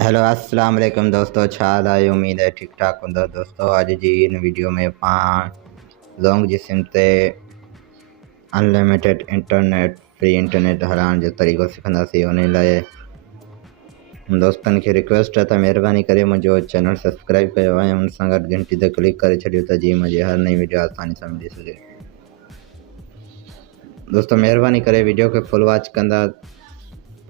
Hello अस्सलाम वालेकुम दोस्तों, छा हाल आहे? उम्मीद है ठीक ठाक हूंदो। दोस्तों अॼु जी इन वीडियो में पाण लॉन्ग जी सिम ते अनलिमिटेड इंटरनेट फ्री इंटरनेट हलाइण जो तरीक़ो सिखंदासीं। उन लाइ दोस्तनि खे रिक्वेस्ट है त महिरबानी करे मुंहिंजो चैनल सब्सक्राइब कयो ऐं उन सां गॾु घंटी ते क्लिक करे छॾियो त जीअं मुंहिंजी हर नई वीडियो आसानी सां मिली सघे। दोस्तों महिरबानी करे वीडियो खे फुल वॉच कंदा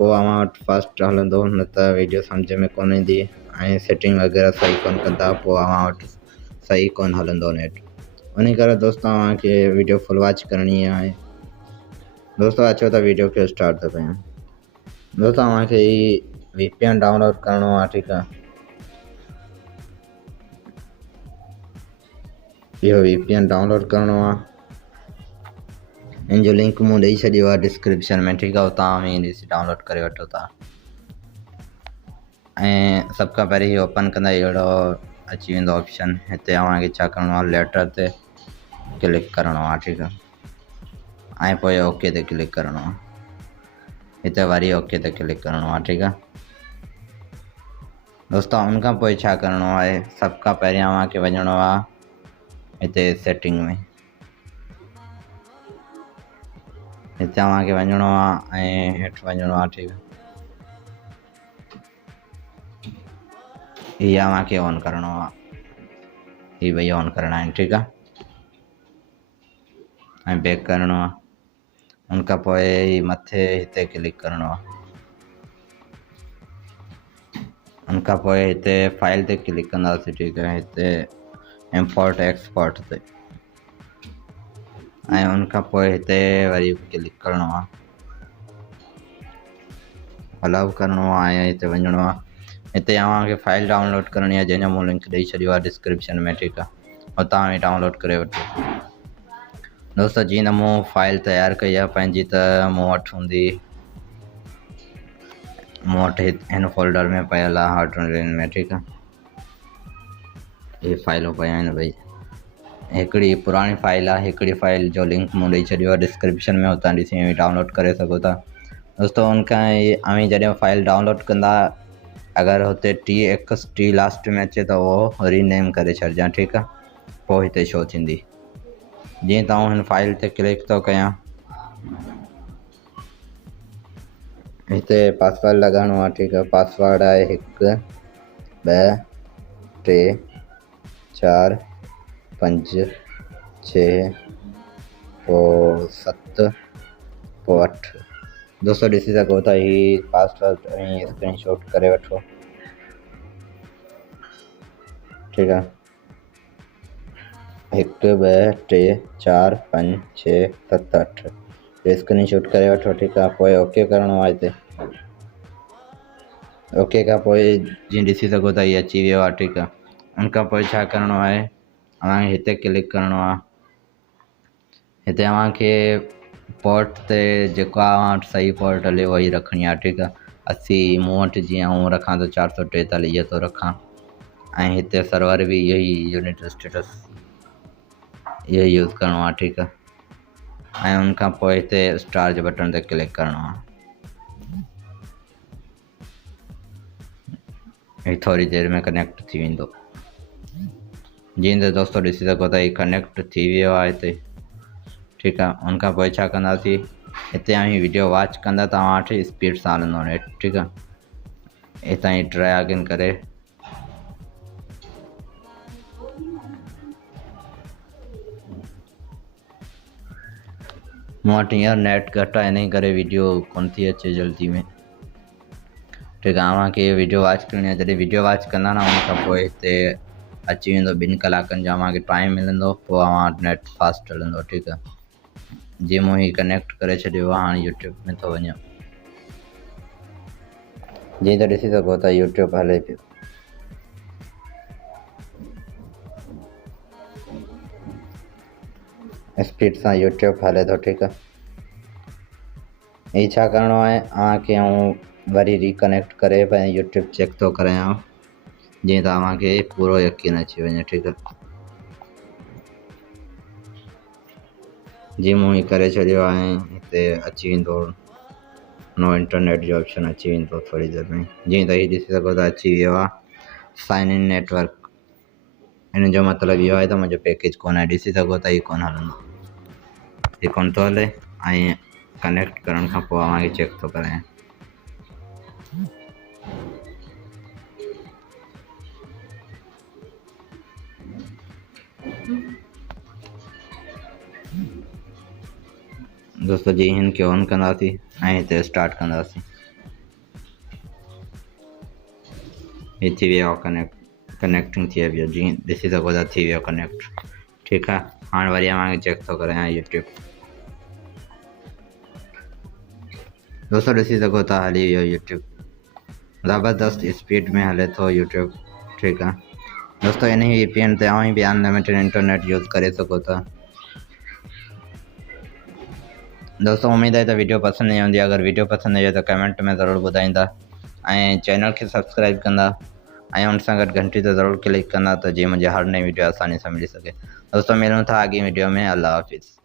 पोइ अव्हां वटि फास्ट हलंदो, न त वीडियो सम्झ में कोन ईंदी ऐं सेटिंग वग़ैरह सही कोन कंदा पोइ अव्हां वटि सही कोन हलंदो नेट। उन करे दोस्तों अव्हांखे वीडियो फुल वॉच करणी आहे। दोस्तों अचो त वीडियो खे स्टार्ट था कयूं। दोस्तों अव्हांखे ही VPN डाउनलोड करणो आहे, ठीकु आहे। इहो VPN डाउनलोड करणो आहे, इन जो लिंक मूं ॾेई छॾियो आहे डिस्क्रिप्शन में, ठीकु आहे। उतां वञी ॾिसी डाउनलोड करे वठो था। ऐं सभ खां पहिरीं इहो ओपन कंदा अहिड़ो अची वेंदो ऑप्शन। हिते अव्हांखे छा करिणो आहे, लेटर ते क्लिक करिणो आहे, ठीकु आहे। ऐं पोइ ओके ते क्लिक करिणो आहे। हिते वरी ओके ते क्लिक करिणो आहे, ठीकु आहे। दोस्तों उन खां पोइ छा करिणो आहे, सभ खां पहिरीं अव्हांखे वञिणो आहे हिते सेटिंग में। हिते अव्हांखे वञिणो आहे ऐं हेठि वञिणो आहे, ठीकु आहे। हीअ अव्हांखे ऑन करिणो आहे, हीअ भई ऑन करणा आहिनि, ठीकु आहे। ऐं बैक करिणो आहे। उन खां पोइ मथे हिते क्लिक करिणो आहे। उन खां पोइ हिते फाइल ते क्लिक कंदासीं, ठीकु आहे। हिते इम्पोर्ट एक्सपोर्ट ते ऐं उन खां पोइ हिते वरी क्लिक करिणो आहे, अलाउ करिणो आहे ऐं हिते वञिणो आहे। हिते अव्हांखे फाइल डाउनलोड करणी आहे, जंहिंजो मूं लिंक ॾेई छॾियो आहे डिस्क्रिप्शन में, ठीकु आहे। उतां बि डाउनलोड करे वठो। दोस्तों जीअं त मूं फाइल तयारु कई आहे पंहिंजी, त मूं वटि हूंदी, मूं वटि हिन फोल्डर में पियल आहे हार्ड ड्राइव में, ठीकु आहे। इहे फाइलूं पियूं आहिनि भई। हिकिड़ी पुराणी फाइल आहे, हिकिड़ी फाइल जो लिंक मूं ॾेई छॾियो आहे डिस्क्रिप्शन में, उतां ॾिसी डाउनलोड करे सघो था। दोस्तों उनखां अव्हां जॾहिं फाइल डाउनलोड कंदा, अगर हुते TXT लास्ट में अचे त उहो रीनेम करे छॾिजां, ठीकु आहे। पोइ हिते शो थींदी। जीअं त हिन फाइल ते क्लिक थो कयां, हिते पासवर्ड लॻाइणो आहे, ठीकु आहे। पासवर्ड आहे 1 2 3 4 5 6 पोइ 7 पोइ 8। दोस्तों ॾिसी सघो था ही पासवर्ड ऐं स्क्रीनशॉट करे वठो, ठीकु आहे। 1 2 3 4 5 6 7 8 स्क्रीनशॉट करे वठो, ठीकु आहे। पोइ ओके करिणो आहे। हिते ओके खां पोइ जीअं ॾिसी सघो था इहे अची वियो आहे, ठीकु आहे। उन खां पोइ छा करिणो आहे, अव्हांखे हिते क्लिक करिणो आहे। हिते अव्हांखे पोर्ट ते जेको अव्हां वटि सही पोर्ट हले उहा ई रखणी आहे, ठीकु आहे। 80 मूं वटि जीअं आऊं रखां त 443 थो रखां। ऐं हिते सर्वर बि इहो ई यूनिट स्टेटस इहो यूज़ करिणो आहे, ठीकु आहे। ऐं उन खां पोइ हिते स्टार जे बटन ते क्लिक करिणो आहे। ही थोरी देरि में कनेक्ट थी वेंदो। जीअं त दोस्तों ॾिसी सघो था ही कनेक्ट थी वियो आहे हिते, ठीकु आहे। उन खां पोइ छा कंदासीं, हिते वीडियो वॉच कंदा त तव्हां वटि स्पीड सां हलंदो नेट, ठीकु आहे। हितां ई ट्राई अगेन करे मूं वटि हींअर नेट घटि आहे, इन करे वीडियो कोन थी अचे जल्दी में, ठीकु आहे। अव्हांखे वीडियो वॉच करणी आहे। जॾहिं वीडियो वॉच कंदा न, उन खां पोइ हिते अची वेंदो 2 कलाकनि जो अव्हांखे टाइम मिलंदो, पोइ अव्हां वटि नेट फास्ट हलंदो, ठीकु आहे। जीअं मूं ही कनेक्ट करे छॾियो आहे, हाणे यूट्यूब में थो वञा। जीअं त ॾिसी सघो था यूट्यूब हले पियो। स्पीड सां यूट्यूब हले थो, ठीकु आहे। हीअ छा करिणो आहे, अव्हांखे आऊं वरी रिकनेक्ट करे पंहिंजो यूट्यूब चेक थो करायां, जीअं त अव्हांखे पूरो यकीन अची वञे, ठीकु आहे। जीअं मूं ही करे छॾियो आहे, हिते अची वेंदो नो इंटरनेट जो ऑप्शन अची वेंदो थोड़ी देर में। जीअं त हीअ ॾिसी सघो था अची वियो आहे साइन इन नेटवर्क। इन जो मतिलबु इहो आहे त मुंहिंजो पैकेज कोन आहे, ॾिसी सघो था हीअ कोन हलंदो, हीअ कोन थो हले ऐं कनेक्ट करण खां पोइ अव्हांखे चेक थो करायां। दोस्तों जी हिन खे ऑन कंदासीं ऐं हिते स्टार्ट कंदासीं। हीअ थी वियो कनेक्टिंग थी वियो, जीअं ॾिसी सघो था थी वियो कनेक्ट। ठीकु आहे, हाणे वरी अव्हांखे चेक थो करायां यूट्यूब। दोस्तों ॾिसी सघो था हली वियो यूट्यूब, ज़बरदस्त स्पीड में हले थो यूट्यूब। ठीकु आहे दोस्तों, इन ही VPN ते ऐं बि अनलिमिटेड इंटरनेट यूज़ करे सघो था। दोस्तों उम्मीद है तो वीडियो पसंद नहीं होंगी। अगर वीडियो पसंद आई तो कमेंट में ज़रूर ॿुधाईंदा ऐं चैनल के सब्सक्राइब कंदा ऐं उन सां गॾु घंटी ते ज़रूर क्लिक कंदा त जीअं मुंहिंजी हर नई वीडियो आसानी सां मिली सके। दोस्तों मिलूं था अॻी वीडियो में। अल्लाह हाफिज़।